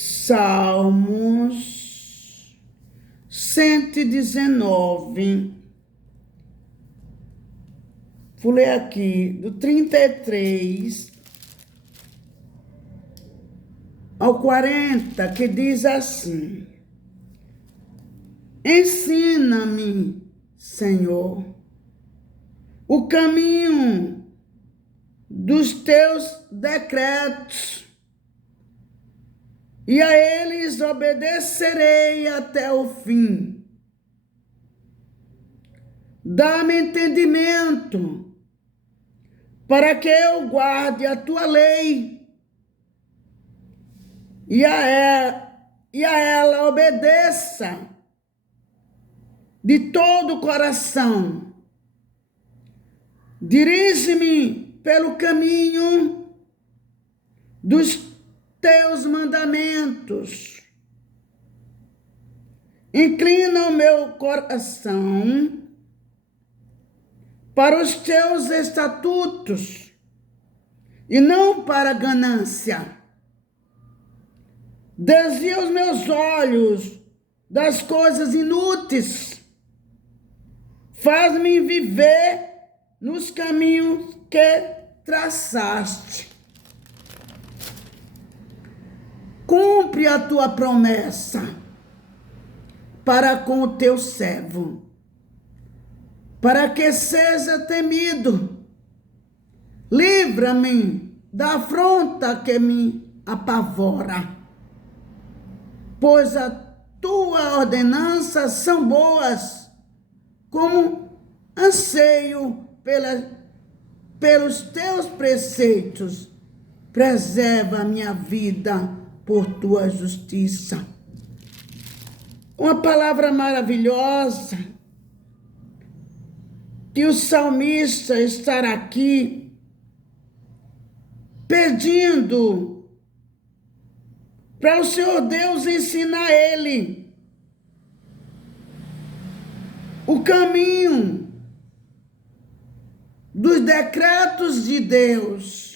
Salmos 119. Vou ler aqui do 33 ao 40, que diz assim: Ensina-me, Senhor, o caminho dos teus decretos, e a eles obedecerei até o fim. Dá-me entendimento, para que eu guarde a tua lei, e a ela obedeça de todo o coração. Dirige-me pelo caminho dos teus mandamentos. Inclina o meu coração para os teus estatutos e não para a ganância. Desvia os meus olhos das coisas inúteis. Faz-me viver nos caminhos que traçaste. Cumpre a tua promessa para com o teu servo, para que seja temido. Livra-me da afronta que me apavora, pois a tua ordenanças são boas, como anseio pelos teus preceitos. Preserva a minha vida por tua justiça. Uma palavra maravilhosa que o salmista está aqui pedindo para o Senhor Deus ensinar ele o caminho dos decretos de Deus.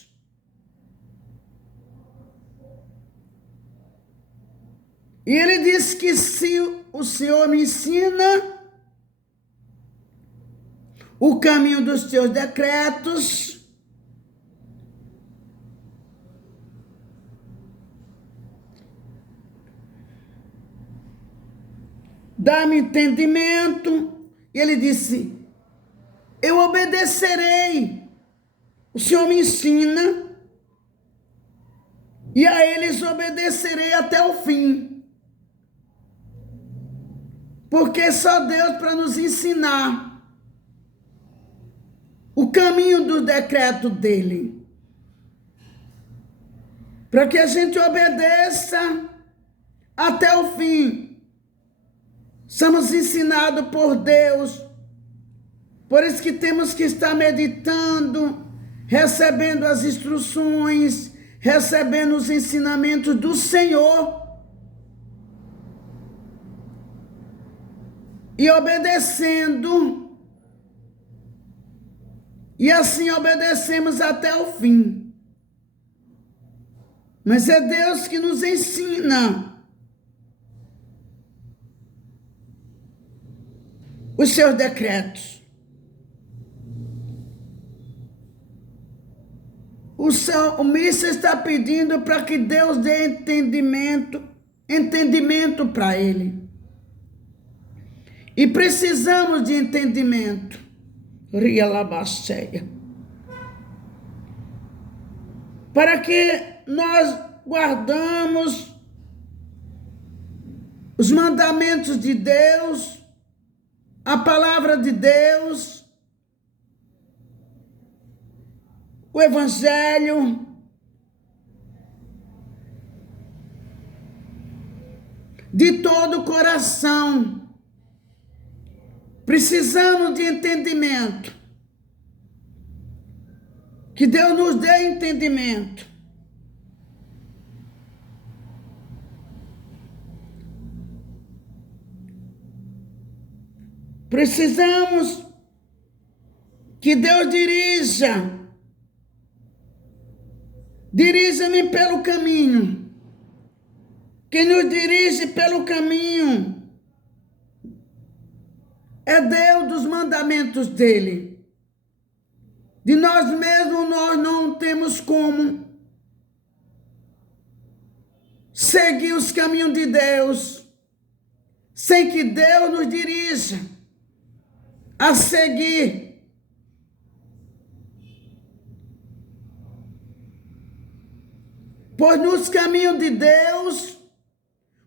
E ele diz que se o Senhor me ensina o caminho dos teus decretos, dá-me entendimento. E ele disse: eu obedecerei. O Senhor me ensina e a eles obedecerei até o fim. Porque só Deus para nos ensinar o caminho do decreto dele, para que a gente obedeça até o fim. Somos ensinados por Deus, por isso que temos que estar meditando, recebendo as instruções, recebendo os ensinamentos do Senhor e obedecendo. E assim obedecemos até o fim. Mas é Deus que nos ensina os seus decretos. O salmista está pedindo para que Deus dê entendimento para ele. E precisamos de entendimento. Para que nós guardamos os mandamentos de Deus, a palavra de Deus, o Evangelho, de todo o coração. Precisamos de entendimento. Que Deus nos dê entendimento. Precisamos que Deus dirija-me pelo caminho que nos dirige pelo caminho. É Deus dos mandamentos dele. De nós mesmos nós não temos como seguir os caminhos de Deus sem que Deus nos dirija a seguir. Pois nos caminhos de Deus,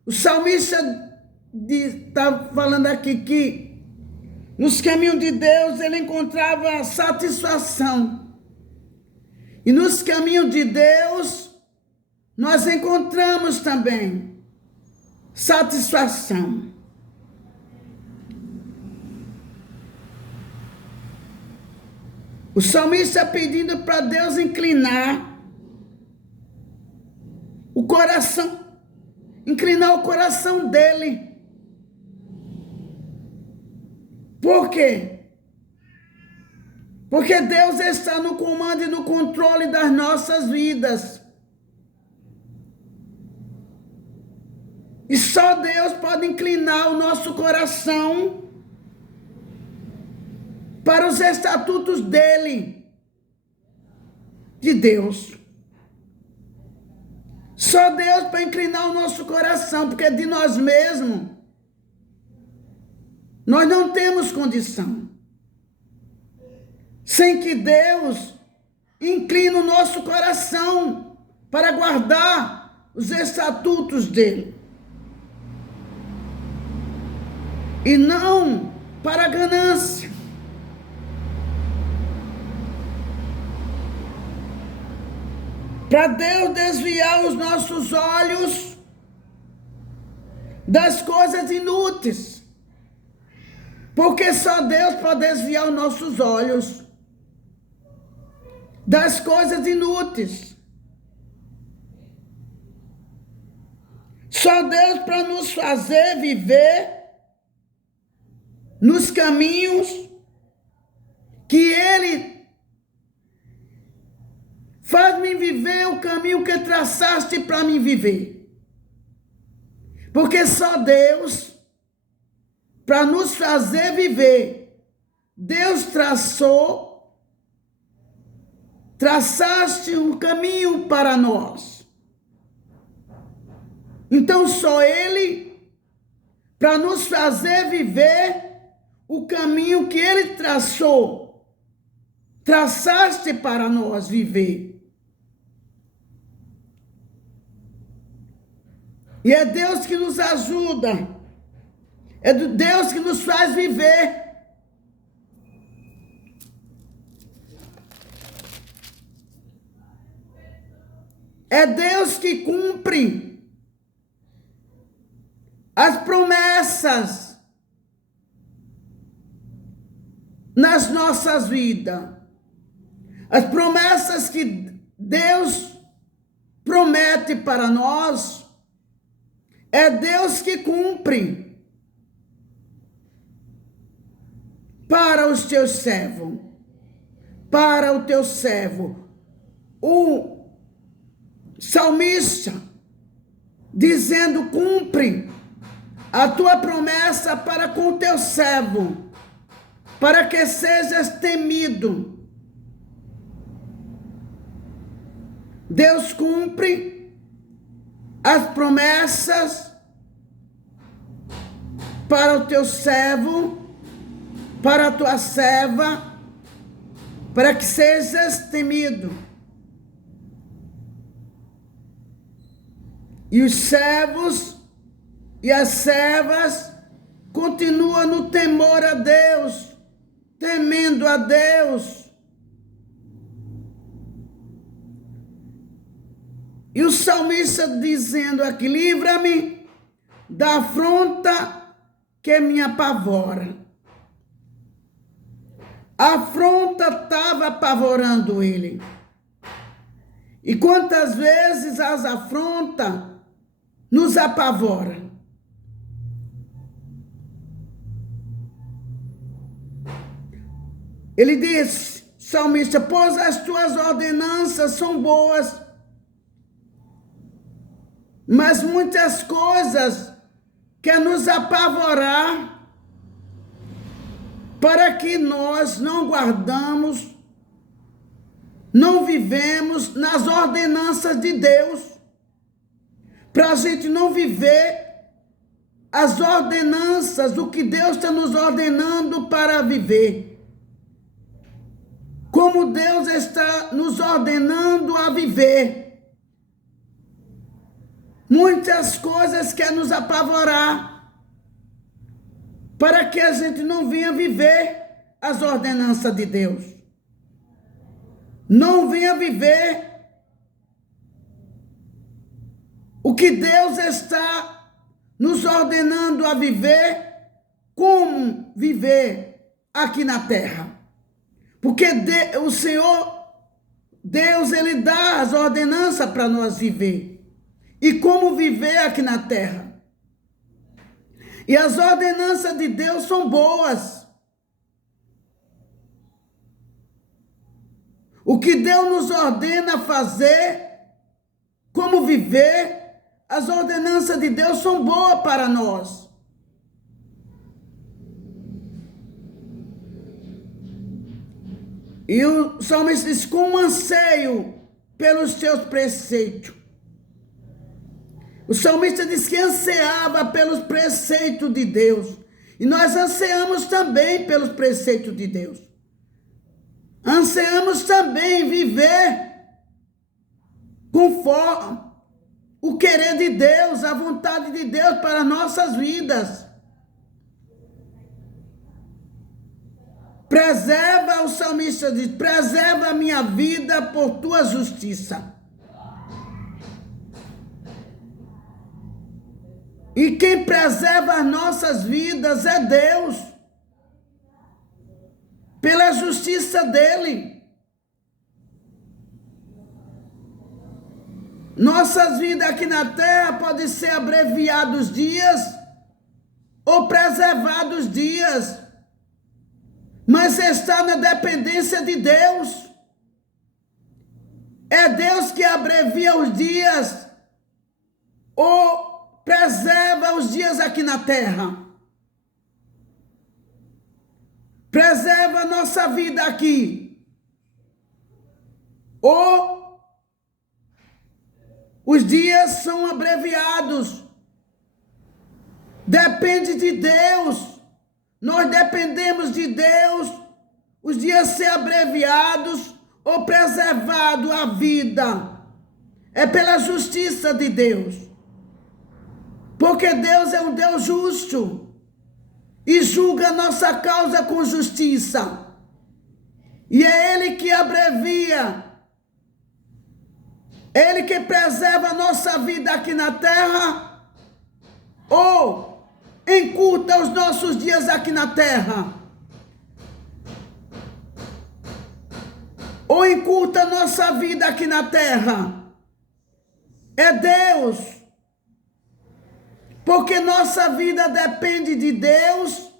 o salmista está falando aqui que nos caminhos de Deus ele encontrava satisfação. E nos caminhos de Deus nós encontramos também satisfação. O salmista pedindo para Deus inclinar o coração, inclinar o coração dele. Por quê? Porque Deus está no comando e no controle das nossas vidas. E só Deus pode inclinar o nosso coração para os estatutos dele, de Deus. Só Deus para inclinar o nosso coração, porque de nós mesmos nós não temos condição. Sem que Deus incline o nosso coração para guardar os estatutos dele. E não para a ganância. Para Deus desviar os nossos olhos das coisas inúteis. Porque só Deus pode desviar os nossos olhos das coisas inúteis. Só Deus para nos fazer viver nos caminhos que Ele faz-me viver, o caminho que traçaste para mim viver. Porque só Deus, para nos fazer viver, Deus traçaste um caminho para nós. Então só Ele, para nos fazer viver o caminho que Ele traçaste para nós viver. E é Deus que nos ajuda, é Deus que nos faz viver. É Deus que cumpre as promessas nas nossas vidas. As promessas que Deus promete para nós, é Deus que cumpre para os teus servos, para o teu servo. O salmista dizendo: cumpre a tua promessa para com o teu servo, para que sejas temido. Deus cumpre as promessas para o teu servo, para a tua serva, para que sejas temido. E os servos e as servas continuam no temor a Deus, temendo a Deus. E o salmista dizendo aqui: livra-me da afronta que me apavora. A afronta estava apavorando ele. E quantas vezes as afrontas nos apavoram? Ele diz, salmista: pois as tuas ordenanças são boas. mas muitas coisas quer nos apavorar para que nós não guardamos, não vivemos nas ordenanças de Deus, para a gente não viver as ordenanças, o que Deus está nos ordenando para viver. Como Deus está nos ordenando a viver. Muitas coisas quer nos apavorar, para que a gente não venha viver as ordenanças de Deus. Não venha viver o que Deus está nos ordenando a viver, como viver aqui na terra. Porque o Senhor, Deus, Ele dá as ordenanças para nós viver. E como viver aqui na terra. E as ordenanças de Deus são boas. O que Deus nos ordena fazer, como viver, as ordenanças de Deus são boas para nós. E o salmista diz, com anseio pelos teus preceitos. O salmista diz que ansiava pelos preceitos de Deus. E nós ansiamos também pelos preceitos de Deus. Ansiamos também viver conforme o querer de Deus, a vontade de Deus para nossas vidas. Preserva, o salmista diz, preserva a minha vida por tua justiça. E quem preserva as nossas vidas é Deus, pela justiça dele. Nossas vidas aqui na terra podem ser abreviados dias ou preservados dias, mas está na dependência de Deus. É Deus que abrevia os dias ou preserva os dias aqui na terra. Preserva a nossa vida aqui. Ou os dias são abreviados. Depende de Deus. Nós dependemos de Deus. Os dias ser abreviados ou preservado a vida. É pela justiça de Deus. Porque Deus é um Deus justo e julga a nossa causa com justiça. E é Ele que abrevia, Ele que preserva a nossa vida aqui na terra ou encurta os nossos dias aqui na terra. Ou encurta a nossa vida aqui na terra. É Deus. Porque nossa vida depende de Deus,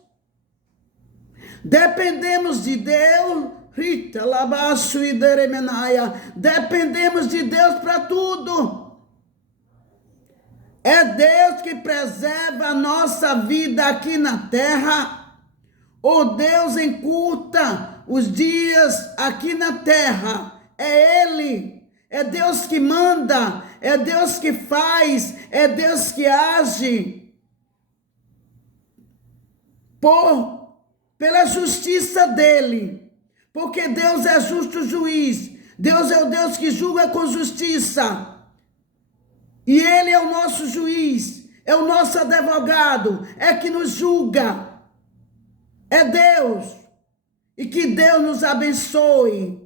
dependemos de Deus, dependemos de Deus para tudo. É Deus que preserva a nossa vida aqui na terra, ou Deus encurta os dias aqui na terra. É Ele. É Deus que manda, é Deus que faz, é Deus que age pela justiça dele, porque Deus é justo juiz, Deus é o Deus que julga com justiça, e Ele é o nosso juiz, é o nosso advogado, é que nos julga, é Deus, e que Deus nos abençoe.